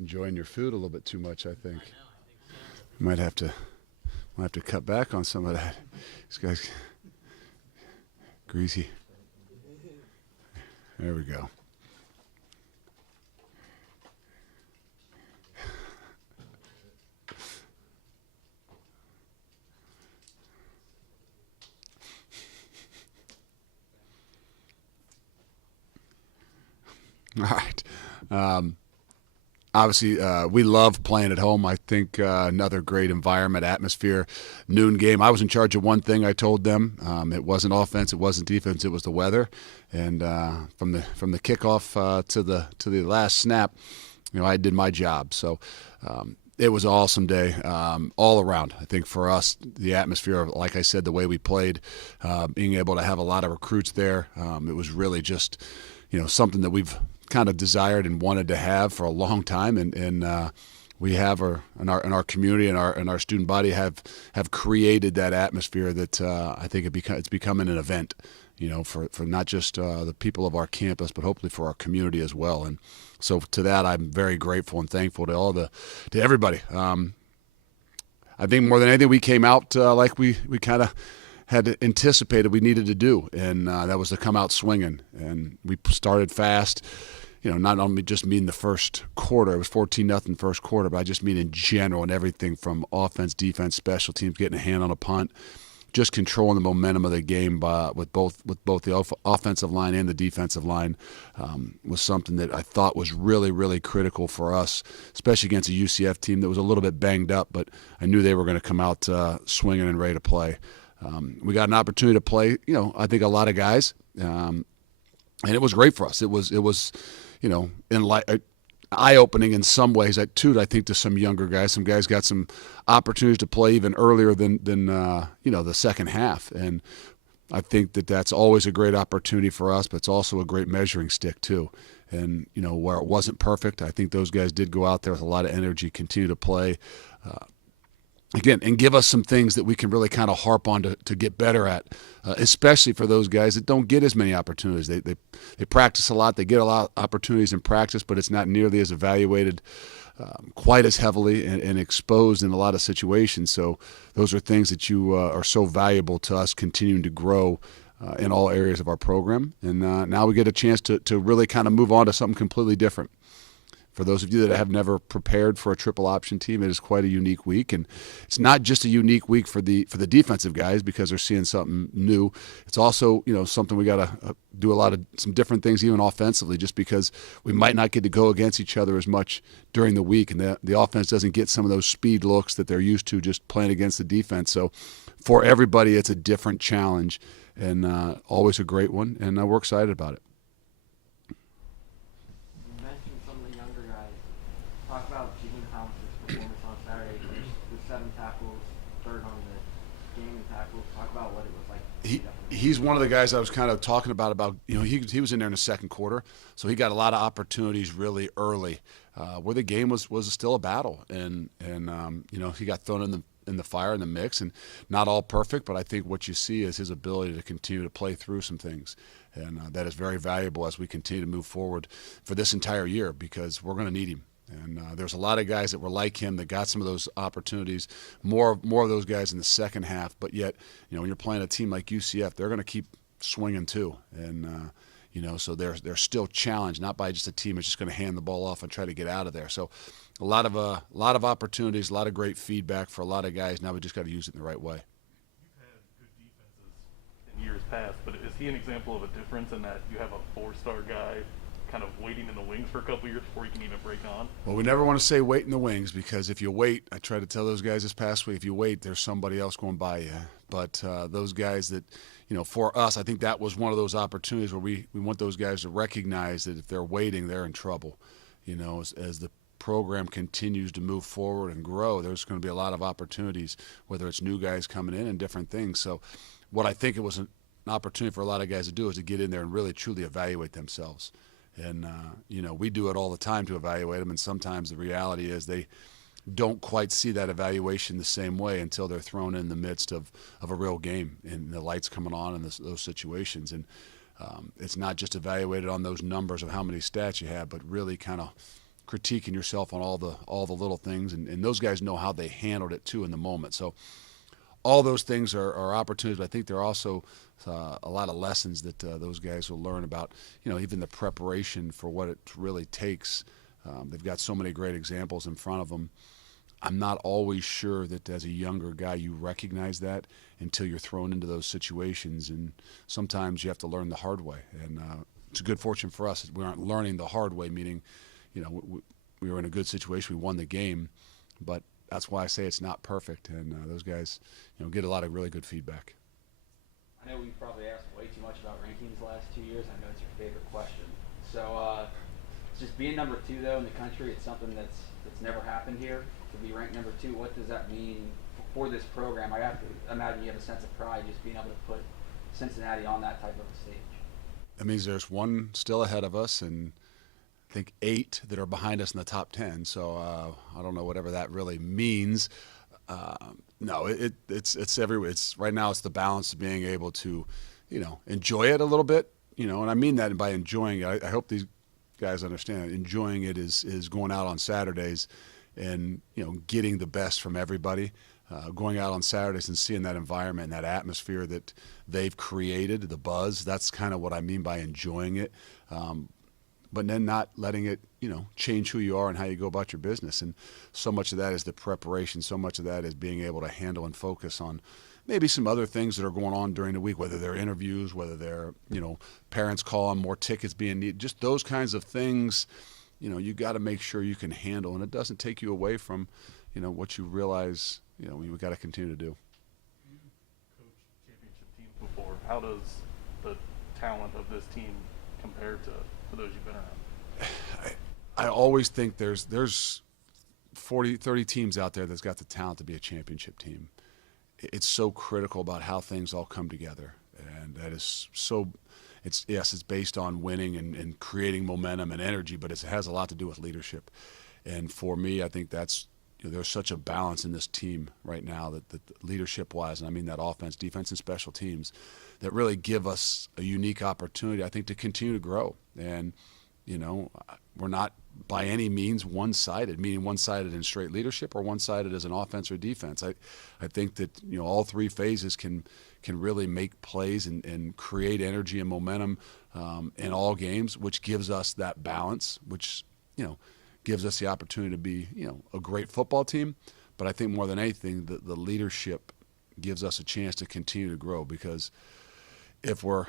enjoying your food a little bit too much, I think. Might have to cut back on some of that. This guy's greasy. There we go. All right. Obviously, we love playing at home. I think another great environment, atmosphere, noon game. I was in charge of one thing. I told them it wasn't offense, it wasn't defense, it was the weather. And from the kickoff to the last snap, I did my job. So it was an awesome day all around. I think for us, the atmosphere, like I said, the way we played, being able to have a lot of recruits there, it was really just something that we've kind of desired and wanted to have for a long time, and we have in our community and our student body have created that atmosphere that I think it's becoming an event, for not just the people of our campus, but hopefully for our community as well. And so to that, I'm very grateful and thankful to everybody. I think more than anything, we came out like we kind of had anticipated we needed to do, and that was to come out swinging. And we started fast. Not only just mean the first quarter, it was 14-0 first quarter, but I just mean in general and everything from offense, defense, special teams, getting a hand on a punt, just controlling the momentum of the game with both the offensive line and the defensive line was something that I thought was really, really critical for us, especially against a UCF team that was a little bit banged up, but I knew they were going to come out swinging and ready to play. We got an opportunity to play, I think a lot of guys, and it was great for us. It was eye-opening in some ways. I think to some younger guys. Some guys got some opportunities to play even earlier than the second half, and I think that's always a great opportunity for us. But it's also a great measuring stick too. And where it wasn't perfect, I think those guys did go out there with a lot of energy, continue to play. Again, and give us some things that we can really kind of harp on to get better at, especially for those guys that don't get as many opportunities. They practice a lot. They get a lot of opportunities in practice, but it's not nearly as evaluated quite as heavily and exposed in a lot of situations. So those are things that you are so valuable to us continuing to grow in all areas of our program. And now we get a chance to really kind of move on to something completely different. For those of you that have never prepared for a triple option team, it is quite a unique week, and it's not just a unique week for the defensive guys because they're seeing something new. It's also something we got to do some different things even offensively, just because we might not get to go against each other as much during the week, and the offense doesn't get some of those speed looks that they're used to just playing against the defense. So for everybody, it's a different challenge, and always a great one, and we're excited about it. Talk about Jimmy Thomas's performance on Saturday. With 7 tackles, third on the game in tackles. Talk about what it was like. He's one of the guys I was kind of talking about he was in there in the second quarter, so he got a lot of opportunities really early, where the game was still a battle, and he got thrown in the fire in the mix, and not all perfect, but I think what you see is his ability to continue to play through some things. And that is very valuable as we continue to move forward for this entire year, because we're going to need him. And there's a lot of guys that were like him that got some of those opportunities, more of those guys in the second half. But yet, when you're playing a team like UCF, they're going to keep swinging too. And, so they're still challenged, not by just a team that's just going to hand the ball off and try to get out of there. So a lot of opportunities, a lot of great feedback for a lot of guys. Now we just got to use it in the right way. You've had good defenses in years past, but is he an example of a difference in that you have a 4-star guy kind of waiting in the wings for a couple years before he can even break on? Well, we never want to say wait in the wings, because if you wait, I tried to tell those guys this past week, if you wait, there's somebody else going by you. But those guys that, for us, I think that was one of those opportunities where we want those guys to recognize that if they're waiting, they're in trouble. As the program continues to move forward and grow, there's going to be a lot of opportunities, whether it's new guys coming in and different things. So what I think it was an opportunity for a lot of guys to do is to get in there and really truly evaluate themselves. And, we do it all the time to evaluate them, and sometimes the reality is they don't quite see that evaluation the same way until they're thrown in the midst of a real game and the lights coming on in those situations. And it's not just evaluated on those numbers of how many stats you have, but really kind of critiquing yourself on all the little things, and those guys know how they handled it too in the moment. So all those things are opportunities, but I think there are also a lot of lessons that those guys will learn about, even the preparation for what it really takes. They've got so many great examples in front of them. I'm not always sure that as a younger guy you recognize that until you're thrown into those situations, and sometimes you have to learn the hard way. And it's a good fortune for us that we aren't learning the hard way, meaning, we were in a good situation, we won the game, but that's why I say it's not perfect. And those guys, get a lot of really good feedback. I know we've probably asked way too much about rankings the last 2 years. I know it's your favorite question. So just being number 2 though in the country, it's something that's never happened here. To be ranked number 2, what does that mean for this program? I have to imagine you have a sense of pride just being able to put Cincinnati on that type of a stage. That means there's one still ahead of us, and I think 8 that are behind us in the top 10. So I don't know whatever that really means. No, it's everywhere. It's right now. It's the balance of being able to, enjoy it a little bit. And I mean that by enjoying it. I hope these guys understand. Enjoying it is going out on Saturdays, and getting the best from everybody. Going out on Saturdays and seeing that environment and that atmosphere that they've created, the buzz. That's kind of what I mean by enjoying it. But then not letting it, change who you are and how you go about your business. And so much of that is the preparation. So much of that is being able to handle and focus on maybe some other things that are going on during the week, whether they're interviews, whether they're, parents calling, more tickets being needed, just those kinds of things, you got to make sure you can handle. And it doesn't take you away from, what you realize, we got to continue to do. You coached championship teams before. How does the talent of this team compare to those you've been around? I always think there's 40, 30 teams out there that's got the talent to be a championship team. It's so critical about how things all come together, and that is so. It's based on winning and creating momentum and energy, but it has a lot to do with leadership. And for me, I think that's there's such a balance in this team right now that leadership-wise, and I mean that offense, defense, and special teams, that really give us a unique opportunity, I think, to continue to grow. And we're not by any means one-sided, meaning one-sided in straight leadership or one-sided as an offense or defense. I think that all 3 phases can really make plays and create energy and momentum in all games, which gives us that balance, which gives us the opportunity to be a great football team. But I think more than anything, the leadership gives us a chance to continue to grow, because if we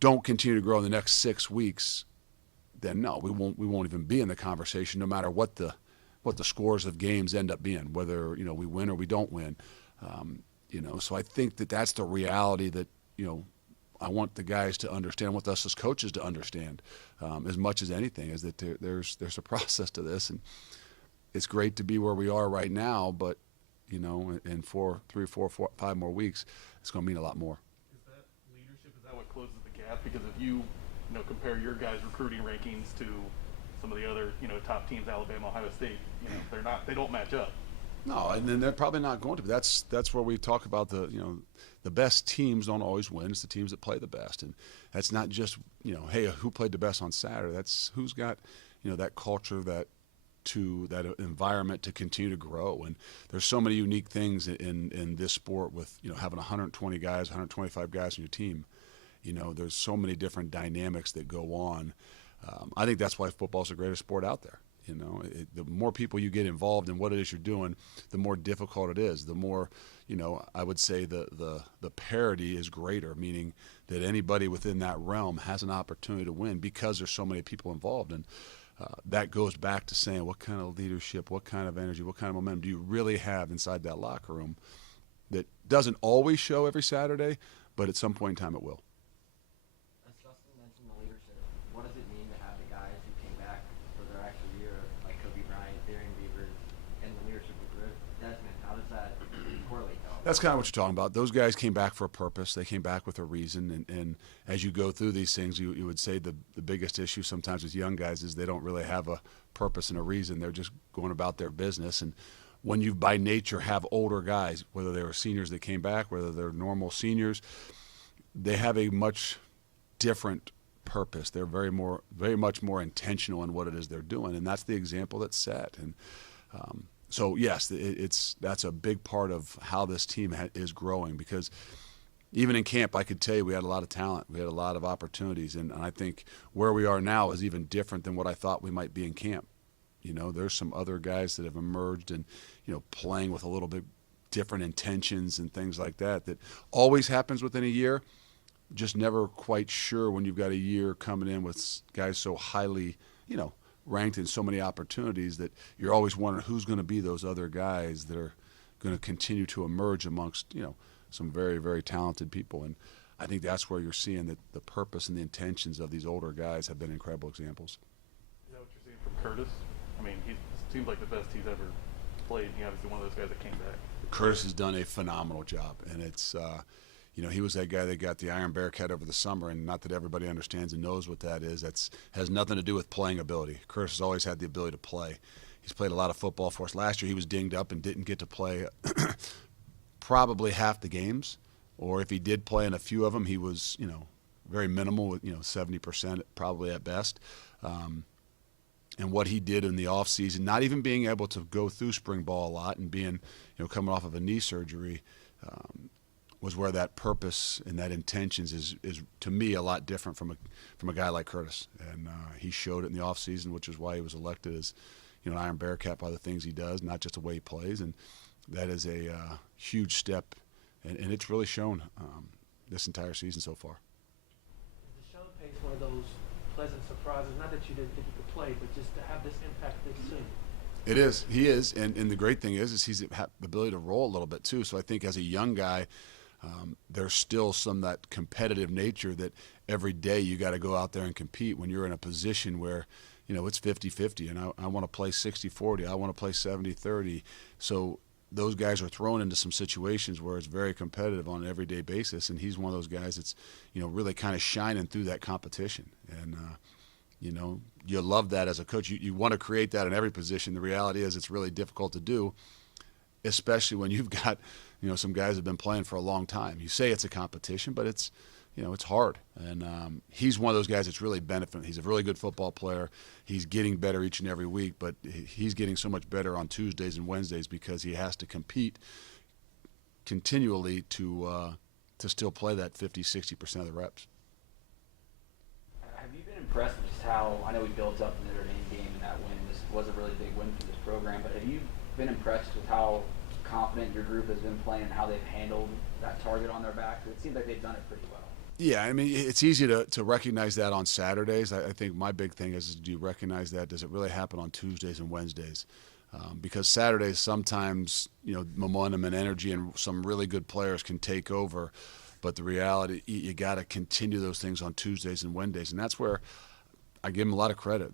don't continue to grow in the next 6 weeks, then no, we won't even be in the conversation, no matter what the scores of games end up being, whether we win or we don't win. So I think that's the reality that I want the guys to understand, want us as coaches to understand, as much as anything, is that there's a process to this, and it's great to be where we are right now, but in 3, 4, 5 more weeks, it's going to mean a lot more. Is that leadership? Is that what closes the gap? Because if you compare your guys' recruiting rankings to some of the other top teams, Alabama, Ohio State, they don't match up. No, and then they're probably not going to. But that's where we talk about the best teams don't always win. It's the teams that play the best, and that's not just hey, who played the best on Saturday. That's who's got that culture, that environment to continue to grow. And there's so many unique things in this sport with having 120 guys, 125 guys on your team. There's so many different dynamics that go on. I think that's why football's the greatest sport out there. The more people you get involved in what it is you're doing, the more difficult it is. The more, I would say the parity is greater, meaning that anybody within that realm has an opportunity to win because there's so many people involved. And that goes back to saying, what kind of leadership, what kind of energy, what kind of momentum do you really have inside that locker room that doesn't always show every Saturday, but at some point in time it will. As Justin mentioned the leadership, what does it mean to have the guys who came back for their extra year, like Kobe Bryant, Darian Beavers, and the leadership of Desmond? How does that correlate? That's kind of what you're talking about. Those guys came back for a purpose. They came back with a reason. And as you go through these things, you would say the biggest issue sometimes with young guys is they don't really have a purpose and a reason. They're just going about their business. And when you by nature have older guys, whether they were seniors that came back, whether they're normal seniors, they have a much different purpose. They're very much more intentional in what it is they're doing, and that's the example that's set. And so yes, that's a big part of how this team is growing, because even in camp, I could tell you we had a lot of talent. We had a lot of opportunities. And I think where we are now is even different than what I thought we might be in camp. There's some other guys that have emerged and, playing with a little bit different intentions and things like that always happens within a year. Just never quite sure when you've got a year coming in with guys so highly, ranked in so many opportunities that you're always wondering who's going to be those other guys that are going to continue to emerge amongst, some very, very talented people. And I think that's where you're seeing that the purpose and the intentions of these older guys have been incredible examples. Is that what you're seeing from Curtis? I mean, he seems like the best he's ever played. He's obviously one of those guys that came back. Curtis has done a phenomenal job, and it's he was that guy that got the Iron Bearcat over the summer, and not that everybody understands and knows what that is. That's has nothing to do with playing ability. Curtis has always had the ability to play. He's played a lot of football for us. Last year he was dinged up and didn't get to play probably half the games, or if he did play in a few of them, he was very minimal, with 70% probably at best. And what he did in the off season, not even being able to go through spring ball a lot and being coming off of a knee surgery, was where that purpose and that intentions is to me a lot different from a guy like Curtis. And he showed it in the off season, which is why he was elected as an Iron Bearcat by the things he does, not just the way he plays. And that is a huge step, and it's really shown this entire season so far. Is Deshaun Pace one of those pleasant surprises? Not that you didn't think he could play, but just to have this impact this soon. It is. He is, and the great thing is he's had the ability to roll a little bit too. So I think as a young guy, there's still some that competitive nature that every day you got to go out there and compete when you're in a position where it's 50-50, and I want to play 60-40, I want to play 70-30. So those guys are thrown into some situations where it's very competitive on an everyday basis, and he's one of those guys that's really kind of shining through that competition. And you love that as a coach. You want to create that in every position. The reality is it's really difficult to do, especially when you've got some guys that have been playing for a long time. You say it's a competition, but it's it's hard. And he's one of those guys that's really benefiting. He's a really good football player. He's getting better each and every week, but he's getting so much better on Tuesdays and Wednesdays because he has to compete continually to still play that 50-60% of the reps. Have you been impressed with just how, I know we built up the Notre Dame game and that win, this was a really big win for this program, but have you been impressed with how confident your group has been playing and how they've handled that target on their back? It seems like they've done it pretty well. Yeah, I mean, it's easy to recognize that on Saturdays. I think my big thing is, do you recognize that? Does it really happen on Tuesdays and Wednesdays? Because Saturdays sometimes, momentum and energy and some really good players can take over. But the reality, you got to continue those things on Tuesdays and Wednesdays. And that's where I give them a lot of credit.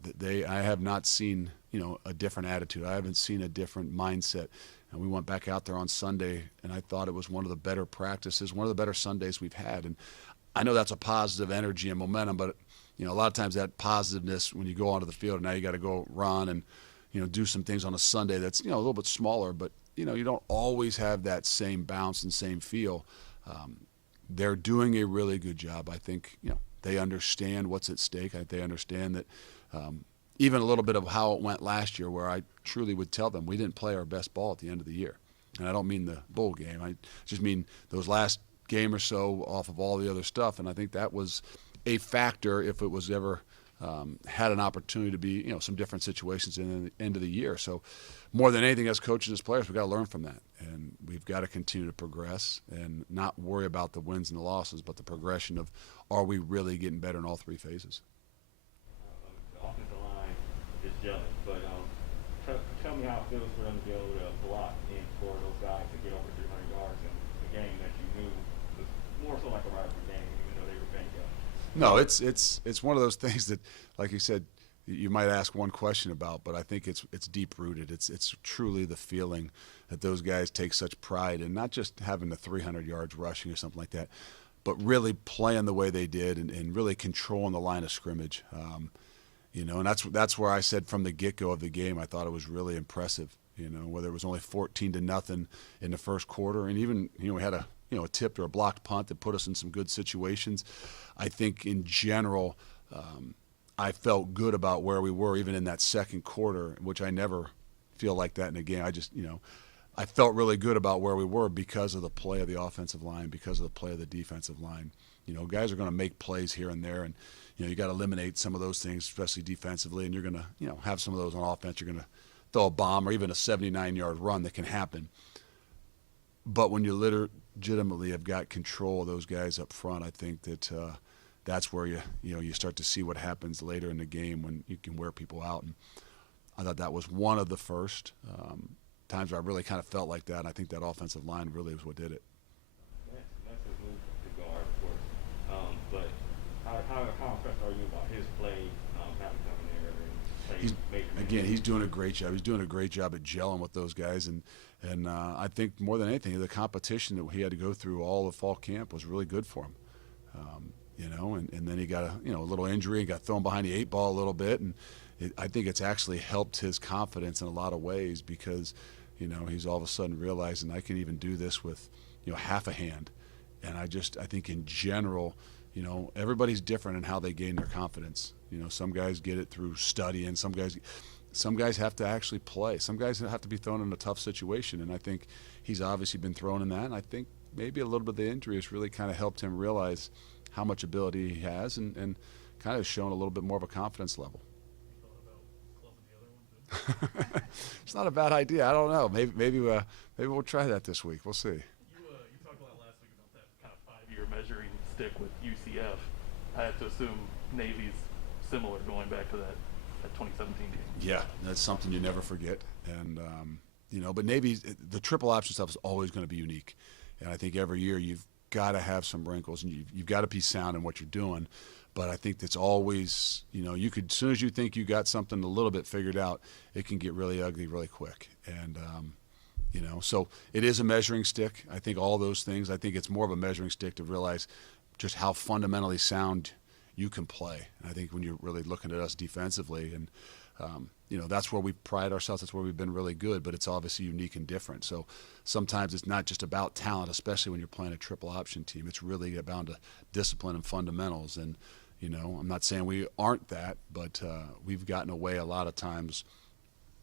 I have not seen, a different attitude. I haven't seen a different mindset. And we went back out there on Sunday, and I thought it was one of the better practices, one of the better Sundays we've had. And I know that's a positive energy and momentum, but a lot of times that positiveness, when you go onto the field, and now you got to go run and do some things on a Sunday that's a little bit smaller, but you don't always have that same bounce and same feel. They're doing a really good job. I think they understand what's at stake. They understand that even a little bit of how it went last year, where I truly would tell them we didn't play our best ball at the end of the year, and I don't mean the bowl game. I just mean those last game or so off of all the other stuff, and I think that was a factor if it was ever had an opportunity to be some different situations in the end of the year. So more than anything, as coaches, as players, we've got to learn from that, and we've got to continue to progress and not worry about the wins and the losses, but the progression of, are we really getting better in all three phases? The offensive line is gelling, but tell me how it feels for them to be able to block and for those guys to get over 300 yards in a game that you knew was more so like a rivalry game, even though they were banged up. No, it's one of those things that, like you said, you might ask one question about, but I think it's deep rooted. It's truly the feeling that those guys take such pride in, not just having the 300 yards rushing or something like that, but really playing the way they did and really controlling the line of scrimmage. And that's where I said from the get-go of the game, I thought it was really impressive. Whether it was only 14-0 in the first quarter, and even we had a tipped or a blocked punt that put us in some good situations. I think in general, I felt good about where we were even in that second quarter, which I never feel like that in a game. I just, I felt really good about where we were because of the play of the offensive line, because of the play of the defensive line. Guys are going to make plays here and there, and you got to eliminate some of those things, especially defensively, and you're going to have some of those on offense. You're going to throw a bomb or even a 79-yard run that can happen. But when you legitimately have got control of those guys up front, I think that that's where you start to see what happens later in the game when you can wear people out. And I thought that was one of the first times where I really kind of felt like that. And I think that offensive line really was what did it. That's a move to guard, of course. But how impressed are you about his play, having come in there and play he's doing a great job. He's doing a great job at gelling with those guys. And I think more than anything, the competition that he had to go through all of fall camp was really good for him. And then he got a little injury and got thrown behind the 8 ball a little bit. And I think it's actually helped his confidence in a lot of ways because, he's all of a sudden realizing I can even do this with, half a hand. And I think in general, everybody's different in how they gain their confidence. Some guys get it through studying. Some guys have to actually play. Some guys have to be thrown in a tough situation. And I think he's obviously been thrown in that. And I think maybe a little bit of the injury has really kind of helped him realize how much ability he has and kind of shown a little bit more of a confidence level. It's not a bad idea. I don't know. Maybe we'll try that this week. We'll see. You talked a lot last week about that kind of 5-year measuring stick with UCF. I have to assume Navy's similar going back to that 2017 game. Yeah, that's something you never forget. And but Navy's the triple option stuff is always going to be unique. And I think every year you've got to have some wrinkles and you've got to be sound in what you're doing. But I think that's always, you could, as soon as you think you got something a little bit figured out, it can get really ugly really quick. And, so it is a measuring stick. I think all those things, I think it's more of a measuring stick to realize just how fundamentally sound you can play. And I think when you're really looking at us defensively and, that's where we pride ourselves. That's where we've been really good, but it's obviously unique and different. So sometimes it's not just about talent, especially when you're playing a triple option team. It's really about discipline and fundamentals. And, I'm not saying we aren't that, but we've gotten away a lot of times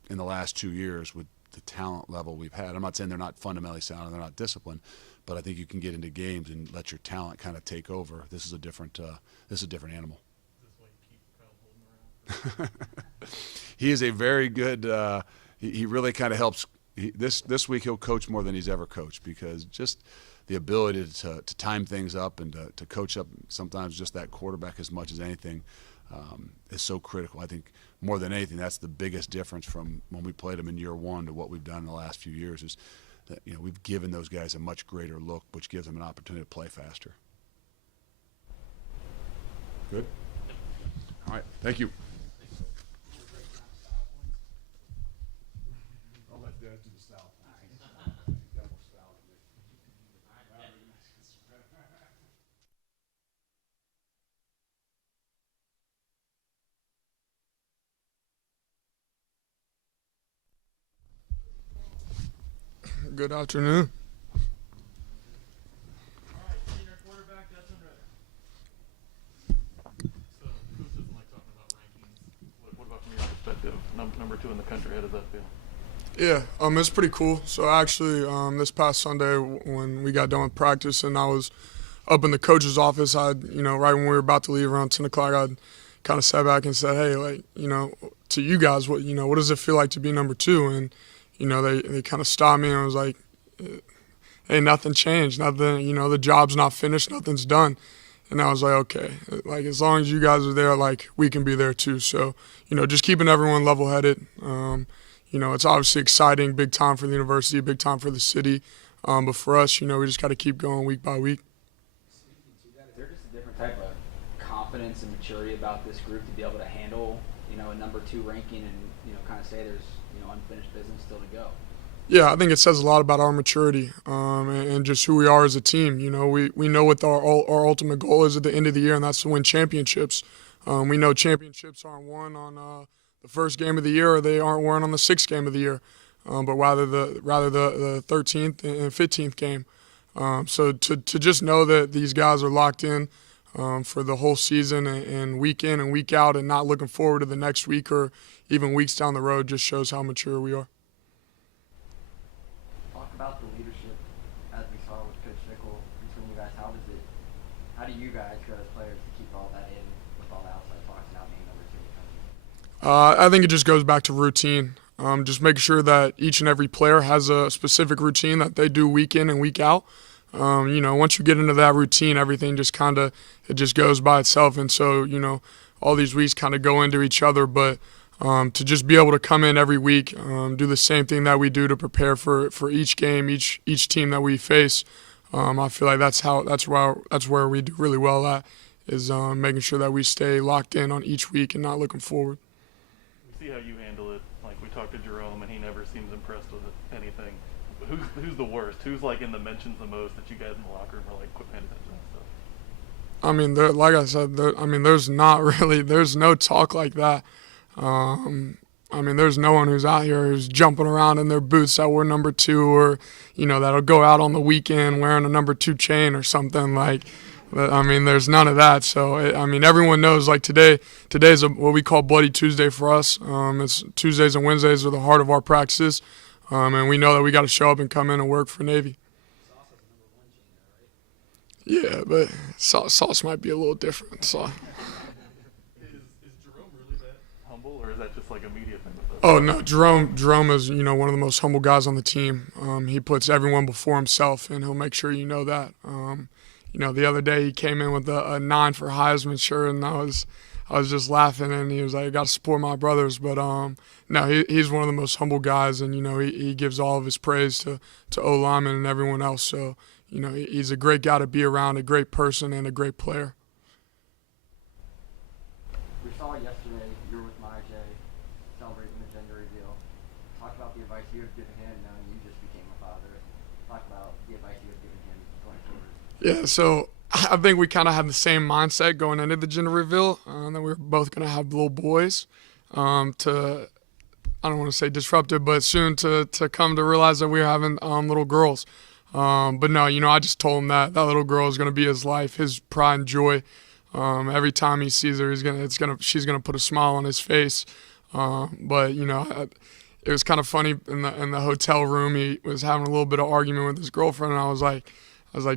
in the last 2 years with the talent level we've had. I'm not saying they're not fundamentally sound and they're not disciplined, but I think you can get into games and let your talent kind of take over. This is a different animal. Is this why you keep Kyle Holden around? He is a very good. He really kind of helps. This week he'll coach more than he's ever coached because just the ability to time things up and to coach up sometimes just that quarterback as much as anything is so critical. I think more than anything that's the biggest difference from when we played him in year one to what we've done in the last few years is that we've given those guys a much greater look, which gives them an opportunity to play faster. Good. All right. Thank you. Good afternoon. All right, senior quarterback Desmond Ridder. So, Coach doesn't like talking about rankings. What about from your perspective? Number 2 in the country, how does that feel? Yeah, it's pretty cool. So actually, this past Sunday when we got done with practice and I was up in the coach's office, right when we were about to leave around 10 o'clock, I kind of sat back and said, hey, to you guys, what does it feel like to be number 2? And they kind of stopped me and was like, hey, nothing changed. Nothing, the job's not finished. Nothing's done. And I was like, okay, as long as you guys are there, we can be there too. So, just keeping everyone level-headed. It's obviously exciting, big time for the university, big time for the city. But for us, we just got to keep going week by week. Speaking to that, is there just a different type of confidence and maturity about this group to be able to handle, a number 2 ranking and, kind of say there's, unfinished business still to go? Yeah, I think it says a lot about our maturity and just who we are as a team. We know what our ultimate goal is at the end of the year, and that's to win championships. We know championships aren't won on the first game of the year, or they aren't won on the 6th game of the year, but rather the 13th and 15th game. So to just know that these guys are locked in, for the whole season and week in and week out, and not looking forward to the next week or even weeks down the road just shows how mature we are. Talk about the leadership as we saw with Coach Fickell between you guys. How do you guys go as players to keep all that in with all the outside talks and not being number two in the country? I think it just goes back to routine. Just making sure that each and every player has a specific routine that they do week in and week out. Once you get into that routine, everything just it just goes by itself. And so, all these weeks kind of go into each other. But to just be able to come in every week, do the same thing that we do to prepare for each game, each team that we face, I feel like that's where we do really well at, is making sure that we stay locked in on each week and not looking forward. We see how you handle it. Like, we talked to Jerome, and he never seems impressed with anything. Who's the worst? Who's like in the mentions the most that you guys in the locker room are like, quit paying attention and stuff? I mean, like I said, there's no talk like that. There's no one who's out here who's jumping around in their boots that we're number two, or that'll go out on the weekend wearing a number 2 chain or something like. There's none of that. So, everyone knows, like, today's what we call Bloody Tuesday for us. It's Tuesdays and Wednesdays are the heart of our practices, and we know that we got to show up and come in and work for Navy. Yeah, but Sauce might be a little different. So. Is Jerome really that humble, or is that just like a media thing? Oh no, Jerome is one of the most humble guys on the team. He puts everyone before himself, and he'll make sure you know that. The other day he came in with a 9 for Heisman shirt, and I was just laughing, and he was like, "I got to support my brothers." But no, he's one of the most humble guys, and he gives all of his praise to O-linemen and everyone else. So he's a great guy to be around, a great person, and a great player. We saw yesterday you were with MyJ celebrating the gender reveal. Talk about the advice you have given him knowing you just became a father. Talk about the advice you have given him going forward. Yeah, so I think we kind of had the same mindset going into the gender reveal, that we were both going to have little boys. I don't want to say disruptive, but soon to come to realize that we were having little girls. But no, I just told him that little girl is going to be his life, his pride and joy. Every time he sees her, she's gonna put a smile on his face. But it was kind of funny in the hotel room. He was having a little bit of argument with his girlfriend, and I was like,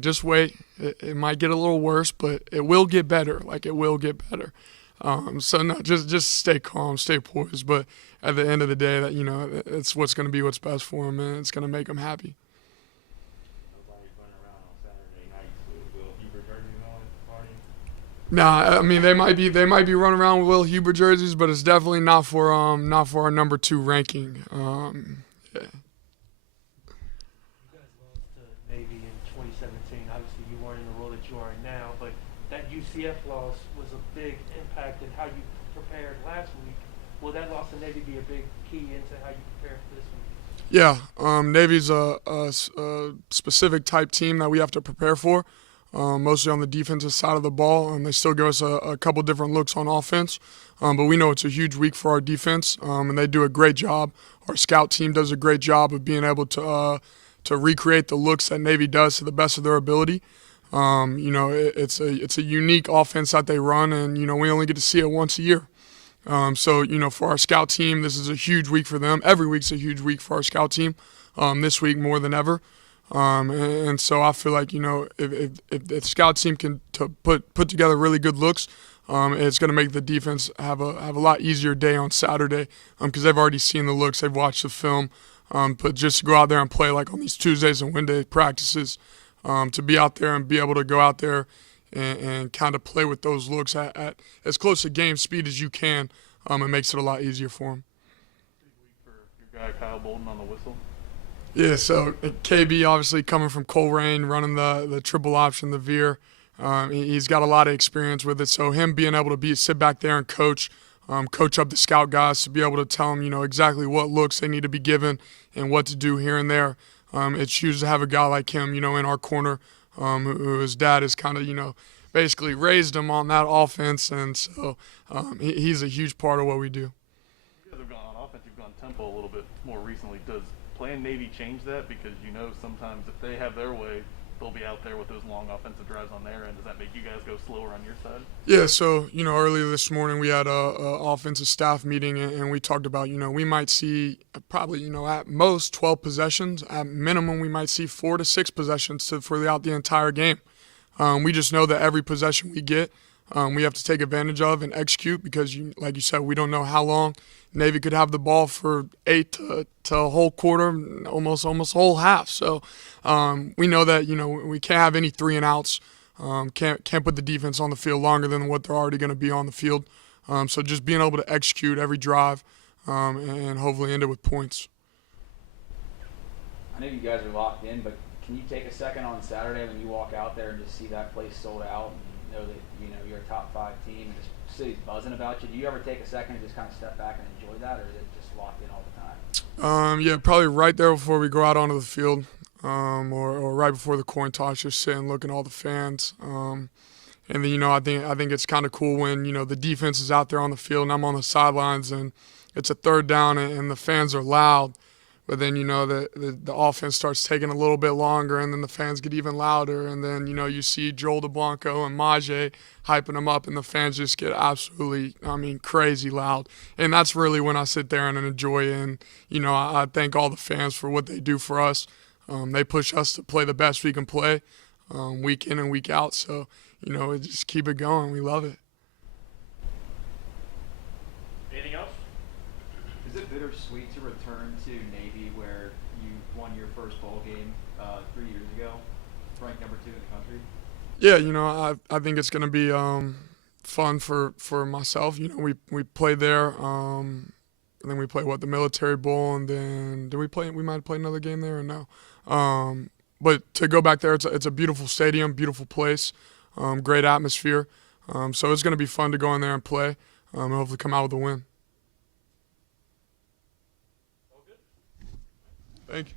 just wait. It might get a little worse, but it will get better. Like, it will get better. So no, just stay calm, stay poised. But at the end of the day, that it's what's going to be what's best for him, and it's going to make him happy. Nobody's running around on Saturday nights with Will Huber jerseys Nah, on, partying. they might be running around with Will Huber jerseys, but it's definitely not for our number 2 ranking. Yeah. You guys lost to Navy in 2017. Obviously, you weren't in the role that you are in now, but that UCF loss was a big impact in how you prepared last week. Will that loss in Navy be a big key into how you prepare for this week? Yeah, Navy's a specific type team that we have to prepare for, mostly on the defensive side of the ball. They still give us a couple different looks on offense, but we know it's a huge week for our defense, and they do a great job. Our scout team does a great job of being able to recreate the looks that Navy does to the best of their ability. It's a unique offense that they run, and we only get to see it once a year. So for our scout team, this is a huge week for them. Every week's a huge week for our scout team. This week more than ever. And so I feel like if the scout team can put together really good looks, it's going to make the defense have a lot easier day on Saturday, because they've already seen the looks, they've watched the film. But just to go out there and play like on these Tuesdays and Wednesday practices, to be out there and be able to go out there and kind of play with those looks at as close to game speed as you can, it makes it a lot easier for them. Big week for your guy Kyle Bolden on the whistle. Yeah, so KB obviously coming from Coleraine, running the triple option, the veer. He's got a lot of experience with it. So him being able to sit back there and coach up the scout guys, to be able to tell them, exactly what looks they need to be given and what to do here and there. It's huge to have a guy like him, in our corner, who his dad has kind of, basically raised him on that offense. And so he's a huge part of what we do. You guys have gone on offense, you've gone tempo a little bit more recently. Does playing Navy change that? Because sometimes if they have their way, they'll be out there with those long offensive drives on their end. Does that make you guys go slower on your side? Yeah, so, earlier this morning we had a offensive staff meeting, and we talked about, we might see probably, at most 12 possessions. At minimum, we might see 4 to 6 possessions throughout the entire game. We just know that every possession we get, we have to take advantage of and execute because, like you said, we don't know how long Navy could have the ball for 8 to a whole quarter, almost a whole half. So we know that, we can't have any 3 and outs. Can't put the defense on the field longer than what they're already going to be on the field. So just being able to execute every drive and hopefully end it with points. I know you guys are locked in, but can you take a second on Saturday when you walk out there and just see that place sold out and know that you're a top 5 team and just city's buzzing about you? Do you ever take a second and just kind of step back and enjoy that, or is it just locked in all the time? Yeah, probably right there before we go out onto the field, or right before the coin toss, just sitting looking at all the fans. And then I think it's kind of cool when the defense is out there on the field and I'm on the sidelines and it's a 3rd down and the fans are loud. But then, the offense starts taking a little bit longer, and then the fans get even louder. And then, you see Joel DeBlanco and Maje hyping them up, and the fans just get absolutely, crazy loud. And that's really when I sit there and enjoy it. And, I thank all the fans for what they do for us. They push us to play the best we can play week in and week out. So, just keep it going. We love it. Anything else? Is it bittersweet to return to Navy where you won your first bowl game 3 years ago, ranked number 2 in the country? Yeah, I think it's going to be fun for myself. We played there. And then we played the Military Bowl, and then we might play another game there or no. But to go back there, it's a beautiful stadium, beautiful place, great atmosphere. So it's going to be fun to go in there and play, and hopefully come out with a win. Thank you.